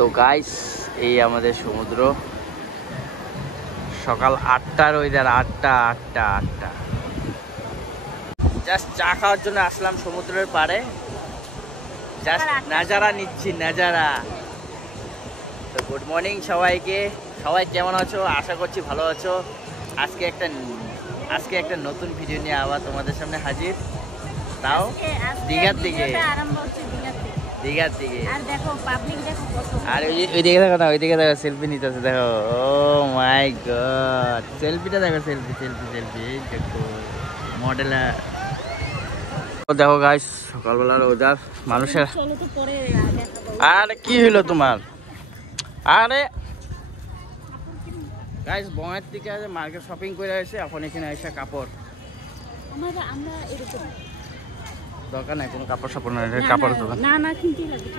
তো গাইস এই আমাদের সমুদ্র, সকাল 8টার ওয়েদার, 8টা। জাস্ট চা খাওয়ার জন্য আসলাম সমুদ্রের পাড়ে, জাস্ট নাজারা নিচ্ছি, নাজারা। তো গুড মর্নিং সবাইকে, সবাই কেমন আছো? আশা করছি ভালো আছো। আজকে একটা নতুন ভিডিও নিয়ে আবার তোমাদের সামনে হাজির, তাও দীঘার দিকে। আর দেখো পাবলিক দেখো কত, আর ওই দিকে দেখো না, ওই দিকে দেখো সেলফি নিতেছে, দেখো। ও মাই গড, সেলফিটা দেখো, সেলফি দেখো, মডেলার। দেখো গাইস সকালবেলার ওয়েদার, মানুষের। আরে কি হইলো তোমার? আরে গাইস বঙ্গের থেকে মার্কেট শপিং করে এসে এখন এখানে এসে কাপড়, আমরা এরকম দরকার নাই কোনো কাপড় সাপড় না, কাপড় দোকান না কিনতেই লাগে।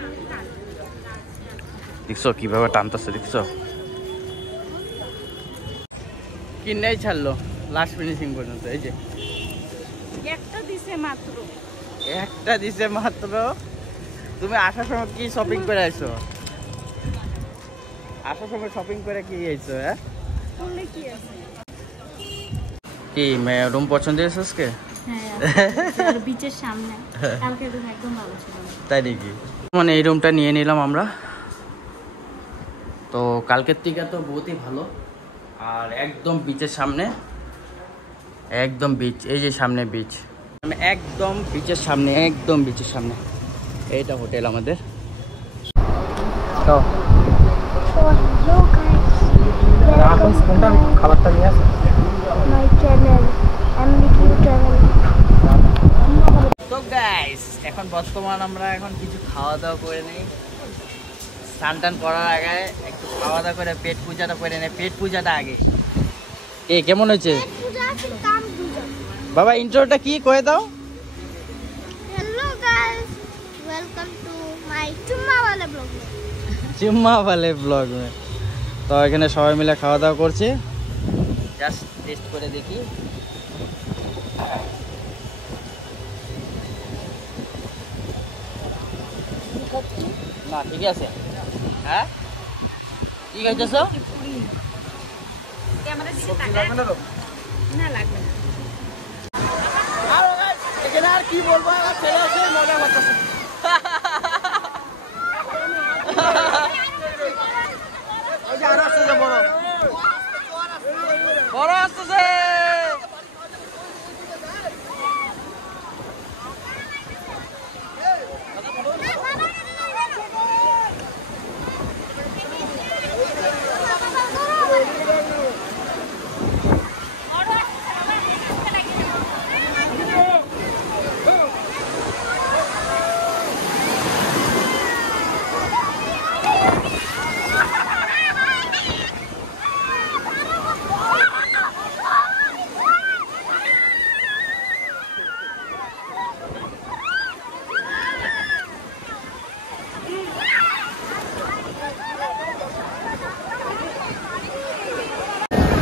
দেখছো কিভাবে টানতেছে, দেখছো কিনেই ছাড়লো লাস্ট ফিনিশিং পর্যন্ত। এই যে একটা দিছে মাত্র। তুমি আসার সময় কি শপিং করে আইছো? আসার সময় শপিং করে কি আইছো? হ্যাঁ কি রুম পছন্দ হয়েছে আজকে? হ্যাঁ, বিচের সামনে, কালকে রুম একদম ভালো ছিল। তাই নাকি? মানে এই রুমটা নিয়ে নিলাম আমরা। তো কালকের থেকে তো বহুতই ভালো, আর একদম বিচের সামনে, একদম বিচ, এই যে সামনে বিচ, একদম বিচের সামনে, এইটা হোটেল আমাদের। তো কোনটা খাবারটা নিয়ে আসে? My channel MBQ travel. তো গাইস এখন বর্তমান আমরা এখন কিছু খাওয়া দাওয়া করে নেই, স্নান টান করার আগে একটু খাওয়া দাওয়া করে পেট পূজাটা করে নেই। পেট পূজাটা আগে। কেমন হয়েছে বাবা? ইন্ট্রোটা কি করে দাও? Hello guys, welcome to my চুম্মা ওয়ালে ব্লগ। তো এখানে সবাই মিলে খাওয়া দাওয়া করছে, জাস্ট টেস্ট করে দেখি। না ঠিক আছে। হ্যাঁ কি খাইতেছ? এখানে আর কি বলবো, আমার ছেলে আছে মজা করতেছে। বড় আসতেছে।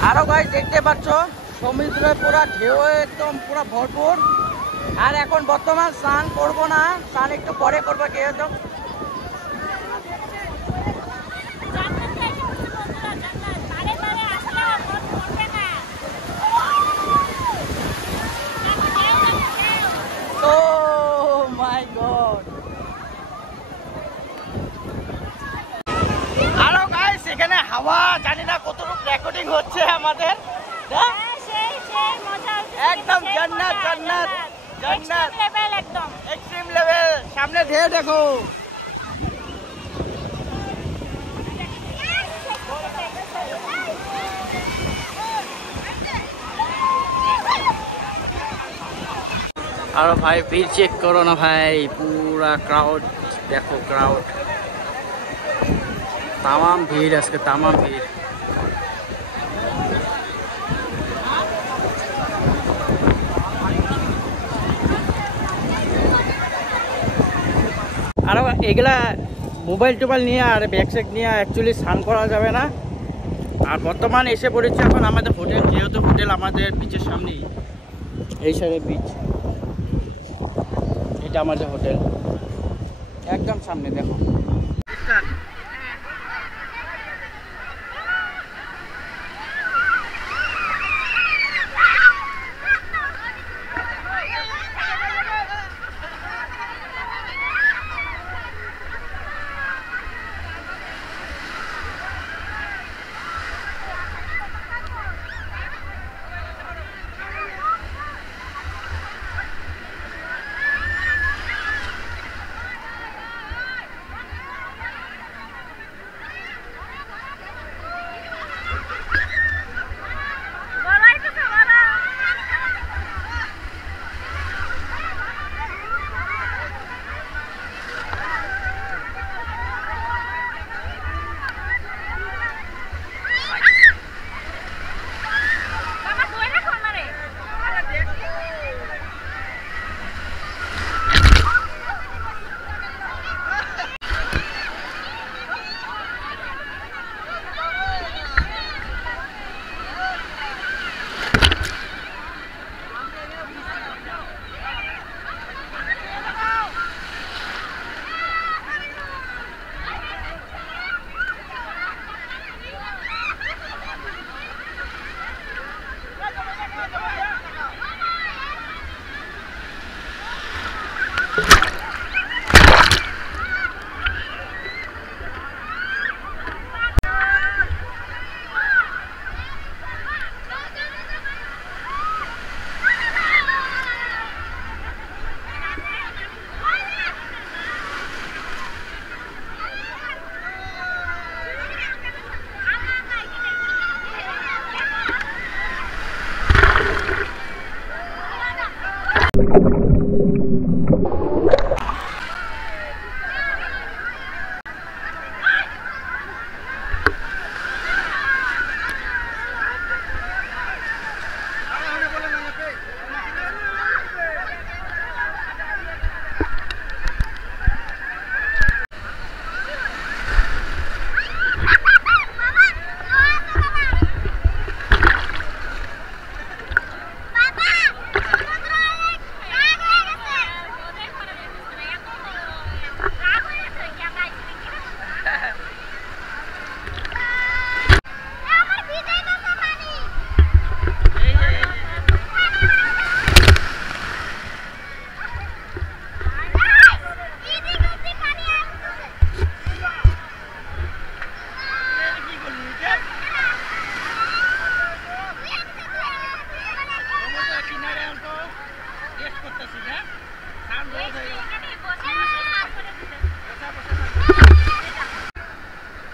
আরো গাইস দেখতে পাচ্ছ সমুদ্রের পুরা ঢেউ একদম পুরা ভরপুর। আর এখন বর্তমান স্নান করবো না, স্নান একটু পরে করবো। কে তো মাই গড। আরো গাইস এখানে হাওয়া জানি না কতটুকু রেকর্ডিং হচ্ছে আমাদের। একদম জান্নাত এক্সট্রিম লেভেল। সামনে ঢেউ দেখো। আরো ভাই ভিড় চেক করো না ভাই, পুরা ক্রাউড দেখো, ক্রাউড তামাম ভিড়, আজকে তামাম ভিড়। আর এগুলা মোবাইল টোবাইল নিয়ে আর ব্যাগ স্যাগ নিয়ে অ্যাকচুয়ালি স্নান করা যাবে না। আর বর্তমান এসে পড়েছে এখন আমাদের হোটেল, যেহেতু হোটেল আমাদের বিচের সামনেই, এই সাইডে বিচ, এটা আমাদের হোটেল একদম সামনে দেখো।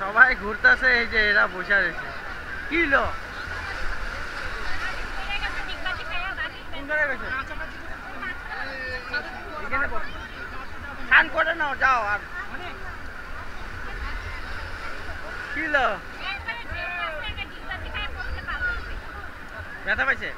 সবাই ঘুরতেছে, এই যে এরা বসে রয়েছে। কি লো স্নান করে নাও, যাও। আর কি লো ব্যথা পাইছে?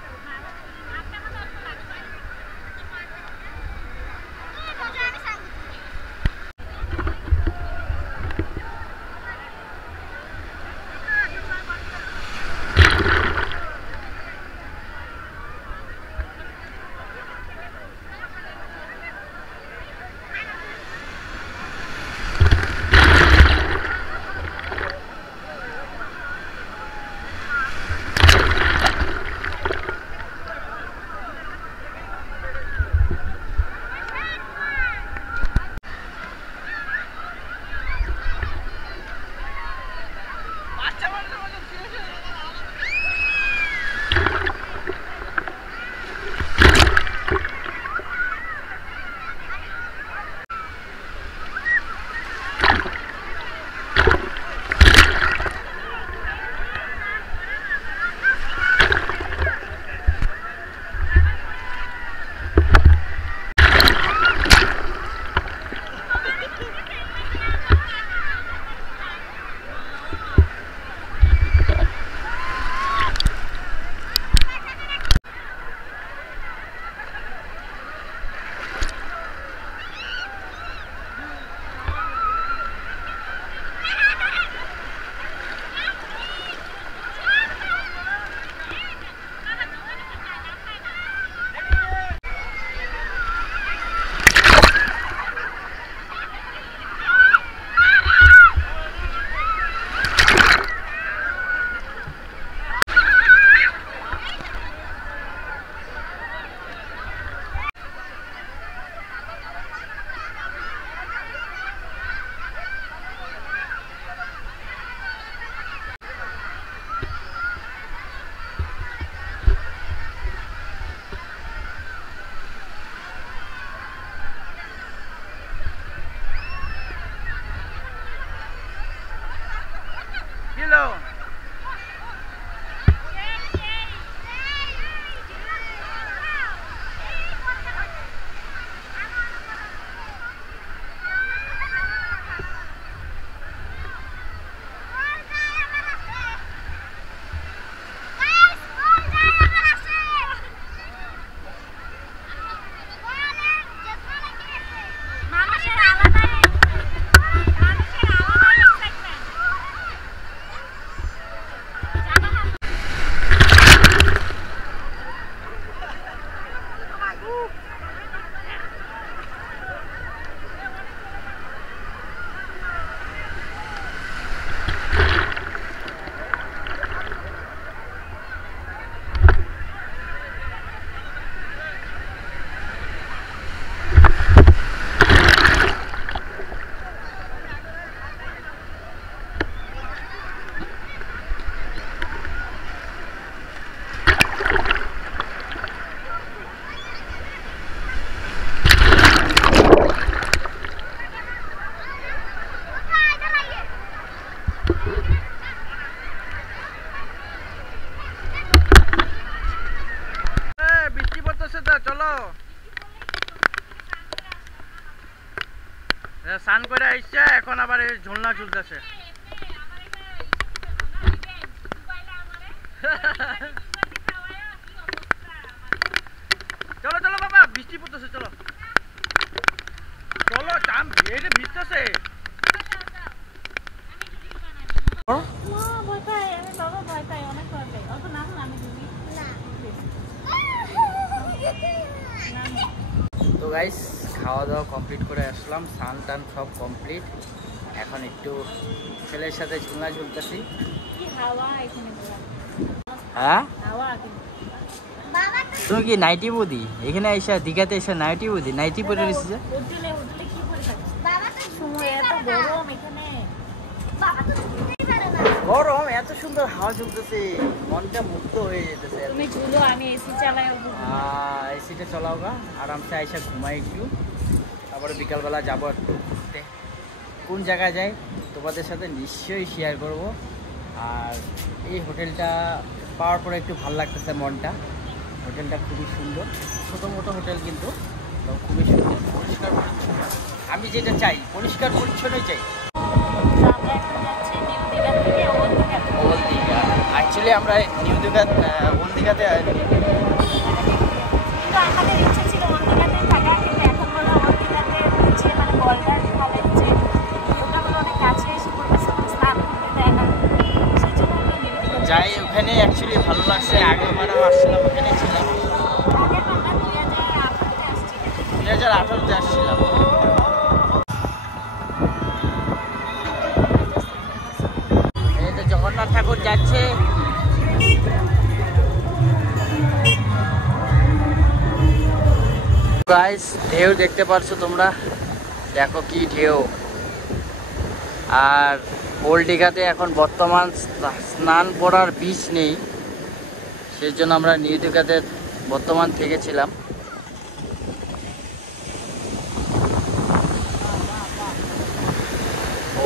স্নান করে আইছে, এখন আবার এই ঝুলনা ঝুলতেছে। চলো চলো বাবা, বৃষ্টি পড়তেছে, চলো চলো, চান এটা ভিজতেছে। তো গাইস, খাওয়া দাওয়া কমপ্লিট করে আসলাম, স্নান টান সব কমপ্লিট। এখন একটু ছেলের সাথে ঝুলনা ঝুলতেছি। হ্যাঁ, তুমি কি নাইটি বুদি? এখানে এসে দীঘাতে এসে নাইটি বুদি, নাইটি পরে এসেছে। গরম, এত সুন্দর হাওয়া চলতেছে, মনটা মুক্ত হয়ে যেতেছে। এসিটা চালাও গা, আরামসে আইসা ঘুমাই একটু, তারপরে বিকালবেলা যাবো একটু ঘুরতে। কোন জায়গায় যাই তোমাদের সাথে নিশ্চয়ই শেয়ার করব। আর এই হোটেলটা পাওয়ার পরে একটু ভালো লাগতেছে মনটা। হোটেলটা খুবই সুন্দর, ছোটো মোটো হোটেল কিন্তু খুবই সুন্দর, পরিষ্কার পরিচ্ছন্ন। আমি যেটা চাই পরিষ্কার পরিচ্ছন্নই চাই। ওল্ড দীঘা, অ্যাকচুয়ালি আমরা নিউ দীঘা ওল্ড দীঘাতে আমাদের ইচ্ছে ছিল ওল্ড দীঘাতে থাকা, কিন্তু এখন হলো ওল্ড দীঘাতে হচ্ছে মানে বর্ডার ঢালে যে ওটা হলো অনেক কাছে এসে পড়তেছে, স্নান করতে দেয় না, সেই জন্য আমরা নিউ দীঘা যাই। ওখানে অ্যাকচুয়ালি ভালো লাগছে, আগেবারও আসছিলাম, ওখানে ছিলাম, আগের আমরা 2018-তে আসছি। 2018-তে আসছিলাম। এই তো জগন্নাথ ঠাকুর যাচ্ছে। গাইস, ঢেউ দেখতে পাচ্ছ তোমরা, দেখো কি ঢেউ। আর ওল্ড দীঘাতে এখন বর্তমান স্নান করার বিচ নেই, সেই জন্য আমরা নিউ দীঘাতে বর্তমান থেকেছিলাম।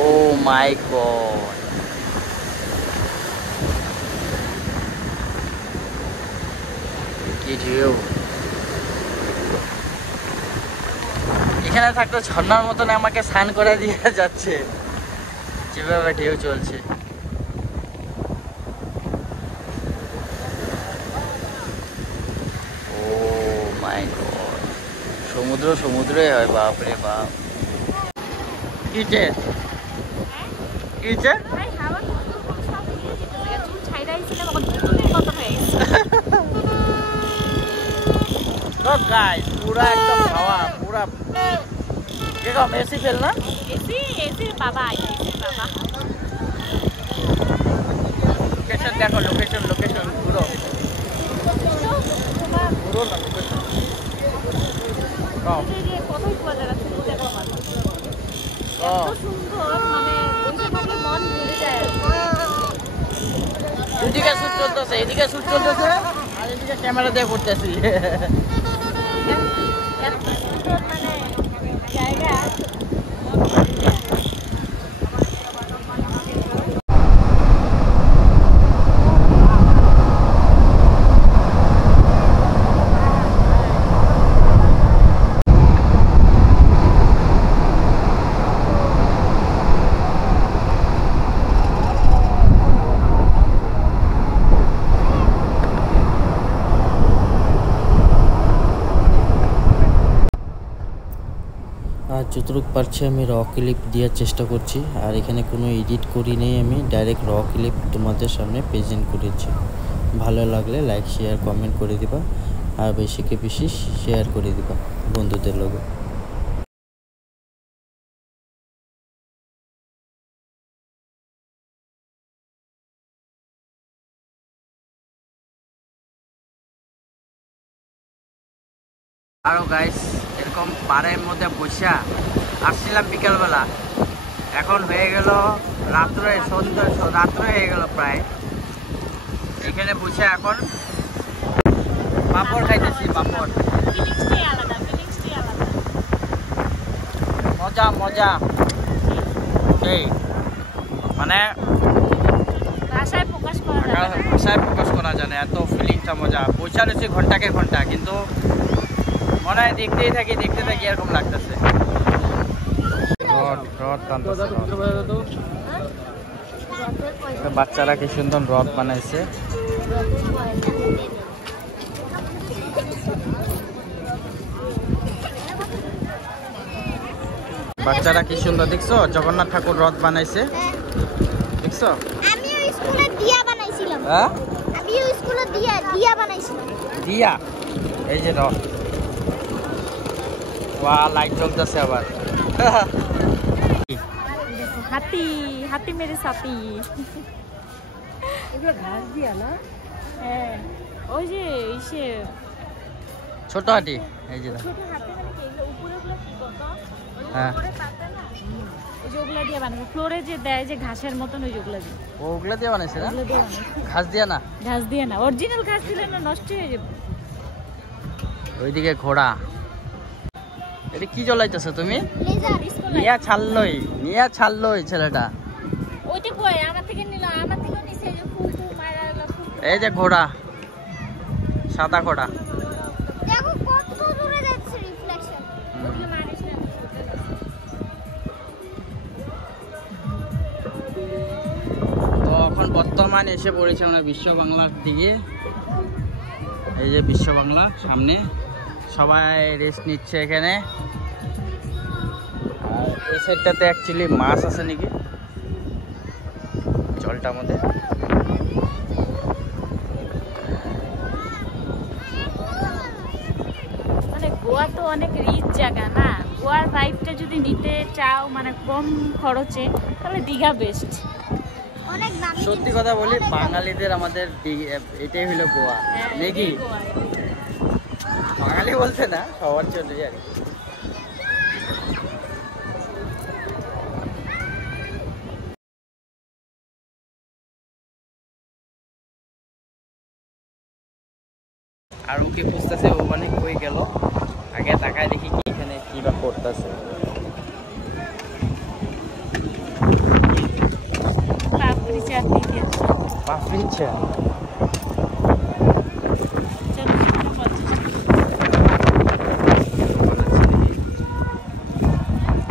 ও মাই গড, কি ঢেউ। এখানে থাকলে ঝর্ণার মতন আমাকে স্নান করে দিয়ে যাচ্ছে, যেভাবে ঢেউ চলছে। ও মাই গড, সমুদ্র সমুদ্রই হয়, বাপরে বাপ। কিচে কিচে ভাই হাওয়া তো সব নিয়ে যেতে চুল ছাইড়াইছিলাম, অদ্ভুতের মতো হয়ে গেছে। তো গাইস পুরা একদম হাওয়া, পুরা এরকম এসি ফেল না, এসির বাবা, এসির বাবা। লোকেশন দেখো, লোকেশন লোকেশন পুরো পুরো না লোকেশন। কতই কুয়া যাচ্ছে, দেখো এত সুন্দর, মানে বসে থাকলে মন ভরে যায়। এদিকে শুট চলতেছে, এদিকে শুট চলতেছে, আর এদিকে ক্যামেরা দিয়ে করতেছি। এত সুন্দর মানে জায়গা। আর যতটুকু পারছি আমি র ক্লিপ দেওয়ার চেষ্টা করছি, আর এখানে কোনো এডিট করি নেই, আমি ডাইরেক্ট র ক্লিপ তোমাদের সামনে প্রেজেন্ট করেছি। ভালো লাগলে লাইক শেয়ার কমেন্ট করে দিবা, আর বেশিকে বেশি শেয়ার করে দিবা বন্ধুদের লগে। আরো গাইস এরকম পাড়ের মধ্যে বসা আসছিলাম বিকালবেলা, এখন হয়ে গেল রাত্রে, সন্ধ্যা রাত্রে হয়ে গেল প্রায়। এখানে বসে এখন পাপড় খাইতেছি, পাপড়। ফিলিংসটাই আলাদা, ফিলিংসটাই আলাদা। মজা মজা সেই, মানে ভাষায় প্রকাশ করা যায় না। ভাষায় প্রকাশ করা যায় না, এত ফিলিংটা মজা। বসে রয়েছে ঘন্টাকে ঘন্টা, কিন্তু মনে হয় দেখতেই থাকি দেখতে থাকি এরকম লাগতেছে। বাচ্চারা কি সুন্দর রথ বানাইছে। বাচ্চারা কি সুন্দর, দেখছো জগন্নাথ ঠাকুর রথ বানাইছে, দেখছো? আমিও স্কুলে দিয়া বানাইছিলাম। হ্যাঁ, আমিও স্কুলে দিয়া বানাইছিলাম। দিয়া, এই যে রথ, ওয়া লাইট জ্বলতেছে আবার। হাতি, হাতি মেরে সাথী। এগুলো ঘাস দিয়া না? হ্যাঁ, ওই যে ইসে ছোট হাতি, এই যে ছোট হাতি মানে কি, এগুলো উপরে গুলো কি বলতো? হ্যাঁ, উপরে পাতা না, ওই যে ওগুলা দিয়ে বানাবে, ফ্লোরে যে দেয় যে ঘাসের মতন, ওই যেগুলা দিয়ে। ওগুলা দিয়ে বানাইছে না, ওগুলো দিয়ে বানাবে। ঘাস দিয়া না, ঘাস দিয়ে না, অরিজিনাল ঘাস দিলে না নষ্ট হয়ে যাবে। ওইদিকে ঘোড়া। এটা কি জ্বলাইতেছো তুমি? লেজার স্কুল নিয়া ছাড়লই ছেলেটা। ওইটা কই আমার থেকে নিল, আমার থেকে নিছে যে ফুল মারা গেল। এই যে ঘোড়া, সাদা ঘোড়া। দেখো কত দূরে যাচ্ছে রিফ্লেকশন। ওগুলো মানুষ না। তো এখন বর্তমানে এসে পড়েছে আমরা বিশ্ব বাংলার দিকে। এই যে বিশ্ব বাংলা সামনে, সবাই রেস্ট নিচ্ছে এখানে। আর এই সাইডটাতে অ্যাকচুয়ালি মাছ আছে নাকি জলটার মধ্যে। মানে গোয়া তো অনেক রিচ জায়গা না, গোয়ার ভাইবটা যদি নিতে চাও মানে কম খরচে তাহলে দীঘা বেস্ট। অনেক দামি। সত্যি কথা বলি, বাঙালিদের আমাদের এটাই হলো গোয়া নাকি? বাঙালি বলতে না, সবার জন্য আর কি। আর ওকে বুঝতেছে ও মানে কই গেল, আগে তাকায় দেখি কি এখানে কি বা করতেছে। পাপড়ি চাট নিতে আসছে। পাপড়ি চাট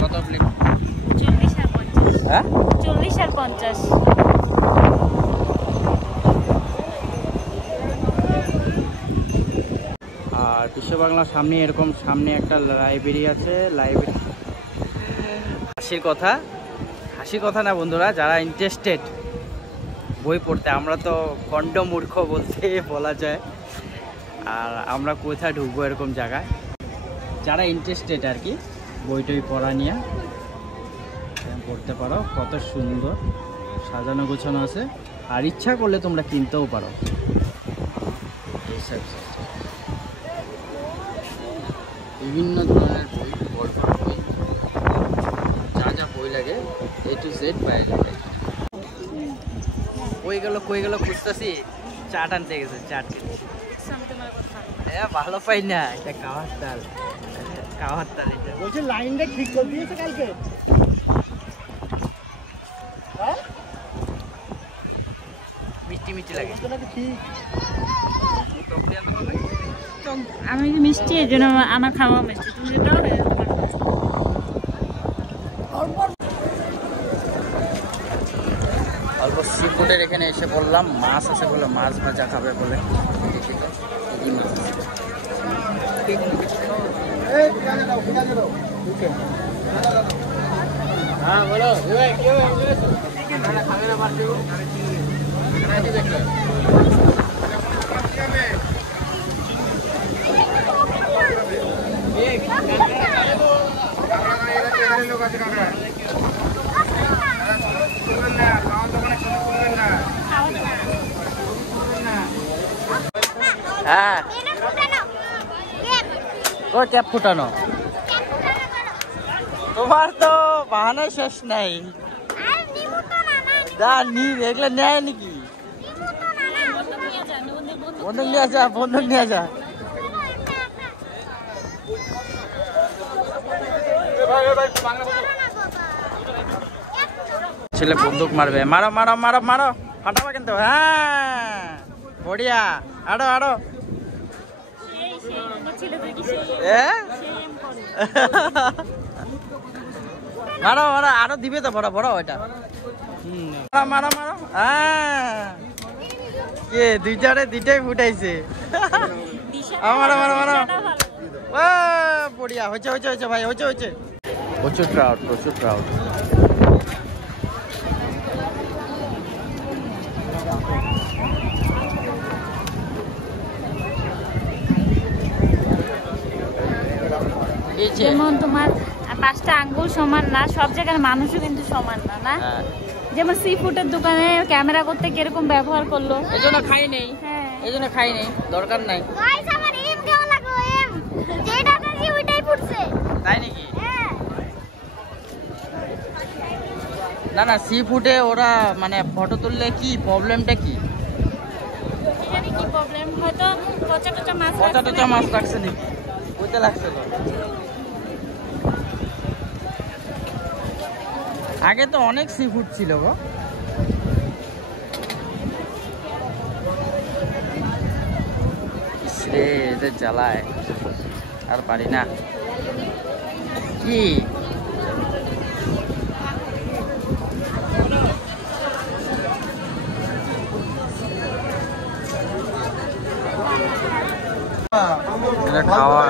কত প্লেট? 40 আর 50। হ্যাঁ 40 আর 50। আর বিশ্ব বাংলার সামনে এরকম সামনে একটা লাইব্রেরি আছে। লাইব্রেরি হাসির কথা না বন্ধুরা, যারা ইন্টারেস্টেড বই পড়তে, আমরা তো খণ্ড মূর্খ বলতে বলা যায়। আর আমরা কোথায় ঢুকবো এরকম জায়গায়, যারা ইন্টারেস্টেড আর কি বই টই পড়া নিয়ে পড়তে পারো। কত সুন্দর সাজানো গোছানো আছে, আর ইচ্ছা করলে তোমরা কিনতেও পারো। বিভিন্ন ধরনের বই, গল্পের বই, যা যা বই লাগে A to Z পাওয়া যাবে। কই গেল খুঁজতেছি, চাট আনতে গেছে। চাট ভালো পাই না, এটা খাওয়ার তাল এটা বলছি লাইনটা ঠিক করে দিয়েছে কালকে। হ্যাঁ মিষ্টি লাগে। আমি মিষ্টি, এই জন্য আমার খাওয়া মিষ্টি। তুমি দাও না। অল্প সি ফুডের এখানে এসে বললাম, মাছ আছে বলে মাছ ভাজা খাবে বলে। দেখি তো কি মাছ আছে। হ্যাঁ বলো কি হ্যাঁ ও ট্যাপ ফুটানো। তোমার তো বাহানা শেষ নাই। এগুলো নেয় নাকি? বন্ধুক নিয়ে যা। ছেলে বন্দুক মারবে, মারো ফাটাবো কিন্তু। হ্যাঁ বড়িয়া, আরো মারো আরো দিবে তো বড় ওইটা। মারো হ্যাঁ কে দুইটাই ফুটাইছে। মারো বড়িয়া, হয়েছে ভাই, হয়েছে। প্রচুর ক্রাউড। যেমন তোমার 5টা আঙ্গুল সমান না, সব জায়গার মানুষও কিন্তু সমান না। যেমন সি ফুডের দোকানে ক্যামেরা করতে কিরকম ব্যবহার করলো, এজন্য খাই নেই। দরকার নাই। তাই নাকি? না সি ফুডে ওরা মানে ফটো তুললে কি প্রবলেমটা কি? কি প্রবলেম, হয়তো পচা মাছ রাখছে নাকি? বুঝতে লাগছে তো। আগে তো অনেক সি ফুড ছিল গো। ছেলেদের জ্বালায় আর পারি না। কি এটা খাওয়া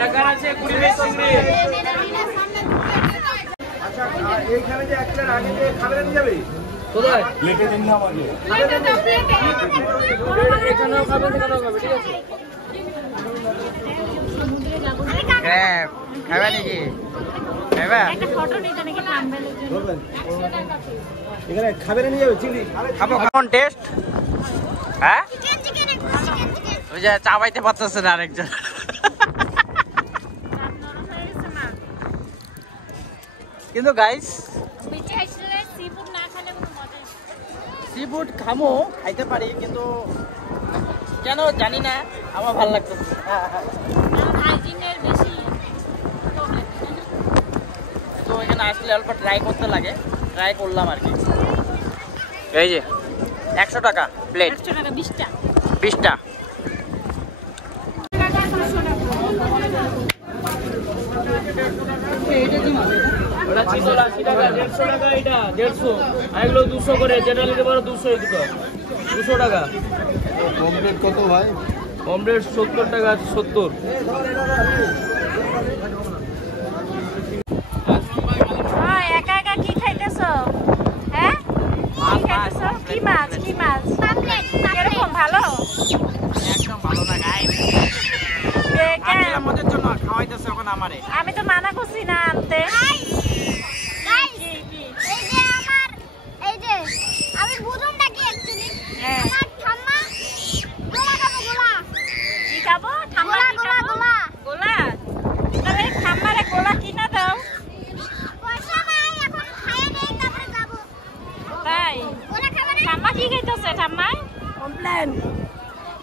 টাকার আছে 20 সঙ্গে। আচ্ছা এইখানে যে একটা আগে যে খাবেন যাবে কোথায় লেটে দিন না আমাকে এখানেও খাবেন এখানেও খাবে ঠিক আছে। ক্র্যাব খাবে নাকি? খাবে একটা ফটো নিতে নাকি থাম্বনেলের জন্য এখানে খাবেন নিয়ে যাবে চিংড়ি খাবো। কেমন টেস্ট? হ্যাঁ ওই যে চাবাইতে পারতেছে না আরেকজন। কিন্তু গাইস সি ফুড খামো খাইতে পারি কিন্তু কেন জানি না আমার ভালো লাগতেছে। তো এখানে আসলে অল্প ট্রাই করতে লাগে, ট্রাই করলাম আর কি। এই যে 100 টাকা প্লেট, 100 টাকা 20টা 20টা। ওটা 380 টাকা 150 টাকা এটা 150 আর এগুলো 200 করে যেটা নিতে পারো 200 এই দুটো 200 টাকা। কমপ্লিট কত ভাই? অমলেট 70 টাকা আছে 70। একা একা কি খাইতেছো? হ্যাঁ কি খাইতেছো? কি মাছ? কি মাছ? এরকম ভালো? একদম ভালো না গাইস। আমাদের জন্য খাওয়াইতেছে এখন আমারে। আমি তো মানা করছি না আনতে। আমি বুঝুন নাকি অ্যাকচুয়ালি হ্যাঁ আমার ঠাম্মা গোলা খাবো গোলা কি খাবো? ঠাম্মা কি গোলা খাবো? গোলা গোলা? তাহলে ঠাম্মারে গোলা কিনা দাও। পয়সা নাই এখন খাইয়ে নেই তারপরে যাবো তাই গোলা খাবে না ঠাম্মা কি খাইতেছে? ঠাম্মাই কমপ্লেন।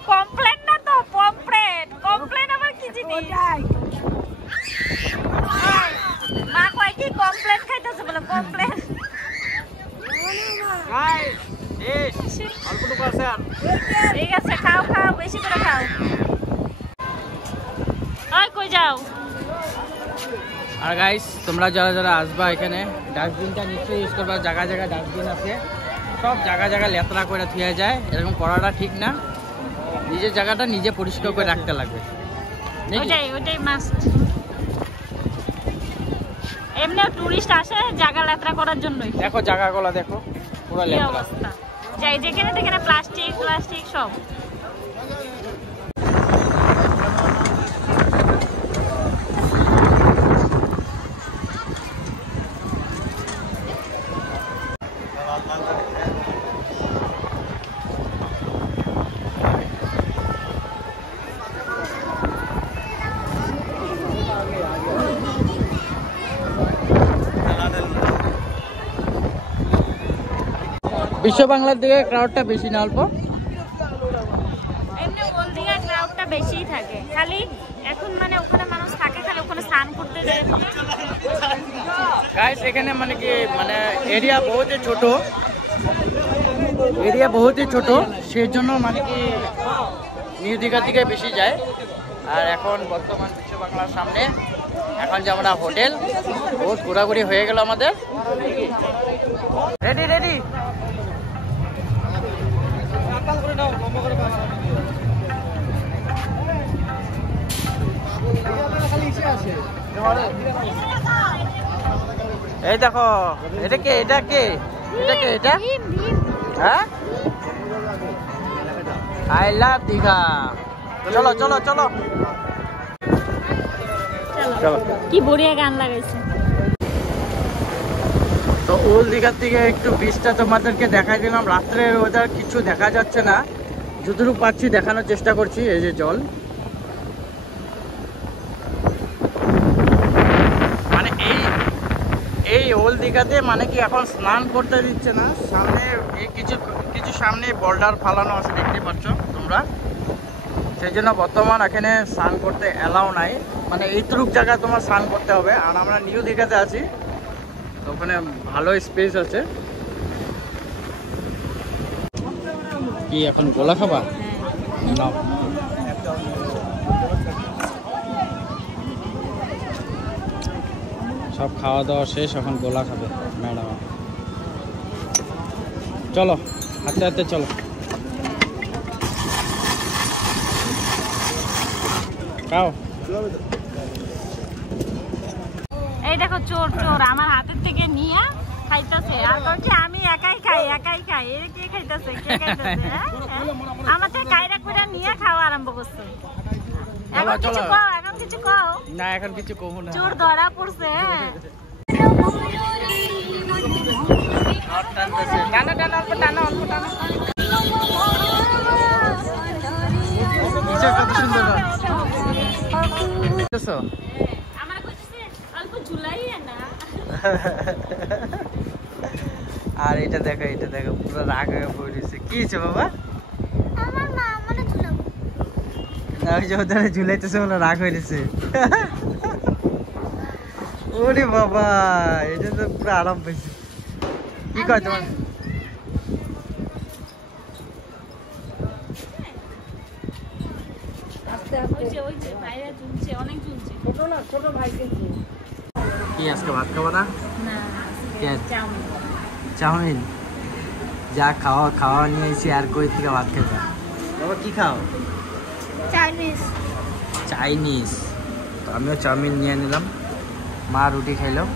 কমপ্লেন না তো পমপ্লেট। কমপ্লেন আবার কি জিনিস? মা কয় কি কমপ্লেন খাইতেছে বলে? কমপ্লেন গাইস অল্পটুকু আছে আর। ঠিক আছে খাও খাও বেশি করে খাও। ওই কই যাও? আর গাইস তোমরা যারা যারা আসবা এখানে ডাস্টবিনটা নিশ্চয়ই ইউজ করবা। জায়গা জায়গা ডাস্টবিন আছে, সব জায়গা জায়গা লেতরা করে থুয়ে যায়, এরকম করাটা ঠিক না। নিজের জায়গাটা নিজে পরিষ্কার করে রাখতে লাগবে। ওইটাই মাস্ট। এমনি টুরিস্ট আসে জায়গা লেতরা করার জন্যই। দেখো জায়গাগুলো দেখো পুরো কি লেতরা। অবস্থা! যাই যেখানে যেখানে প্লাস্টিক প্লাস্টিক সব। বিশ্ব বাংলার দিকে ক্রাউডটা বেশি না অল্প? এমনি হলদিয়া ক্রাউডটা বেশিই থাকে, খালি এখন মানে ওখানে মানুষ থাকে খালি ওখানে স্নান করতে যায়। গাইস এখানে মানে কি মানে এরিয়া বহুতই ছোট, সেই জন্য মানে কি নিউ দীঘার দিকে বেশি যায়। আর এখন বর্তমান বিশ্ব বাংলার সামনে এখন যে আমরা হোটেল, বহুত ঘোরাঘুরি হয়ে গেল আমাদের। রেডি রেডি এই দেখো এটা কে এটা হ্যাঁ আই লাভ দীঘা। চলো চলো চলো চলো। কি বড়িয়া গান লাগাইছে। তো ওল্ড দীঘার থেকে একটু বিচটা তোমাদেরকে দেখাই দিলাম। রাত্রের ওয়েদার কিছু দেখা যাচ্ছে না, যতটুকু পাচ্ছি দেখানোর চেষ্টা করছি। এই যে জল, মানে এই ওল্ড দীঘাতে মানে কি এখন স্নান করতে দিচ্ছে না। সামনে এই কিছু সামনে বোল্ডার ফালানো আছে, দেখতে পাচ্ছ তোমরা। সেই জন্য বর্তমান এখানে স্নান করতে অ্যালাউ নাই, মানে এইটুক জায়গায় তোমার স্নান করতে হবে। আর আমরা নিউ দীঘাতে আছি, তো ওখানে ভালো স্পেস আছে। কি এখন গোলা খাবা? নাও। সব খাওয়া দাওয়া শেষ, এখন গোলা খাবে ম্যাডাম। চলো হাতে হাতে চলো। খাও। এই দেখো চোর চোর আমার হাতের থেকে নিয়ে খাইতেছে আর বলছে আমি একাই খাই এর কে খাইতেছে আমার থেকে কায়রা করে নিয়ে খাওয়া আরম্ভ করছে। এখন কিছু কও, এখন কিছু কও না, এখন কিছু কমু না, চোর ধরা পড়ছে। টানা টানা অল্প টানা অল্প টানা। কত সুন্দর আমার কইছে অল্প ঝুলাই না। আর এটা দেখো পুরো রাগ হয়ে পড়েছে। কি হয়েছে বাবা? আমার মা মানে ঝুলাবো না, ওই যে ওদের ঝুলাইতেছে বলে রাগ হয়েছে। ওরে বাবা, এটা তো পুরো আরাম পেয়েছে। কি কয় তোমার? কি আজকে ভাত খাবো না? চাউমিন যা খাওয়া খাওয়া নিয়ে এসে আর কই থেকে ভাত খেতে। বাবা কি খাও? চাইনিজ। তো আমিও চাউমিন নিয়ে নিলাম, মা রুটি খাইলাম।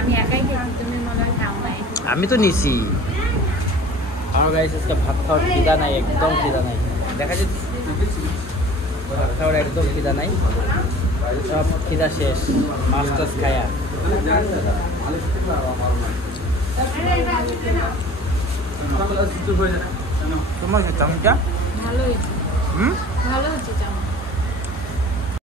আমি একাই খাই, তুমি মনে হয় খাও নাই। আমি তো নিছি। আমার গাইস আজকে ভাত খাওয়ার খিদা নাই, একদম খিদা নাই। দেখা যাচ্ছে ভাত খাওয়ার একদম খিদা নাই, সব খিদা শেষ মাছ টাছ খায়া। তোমার চাউমিনটা ভালো হয়েছে, হুম ভালো হচ্ছে।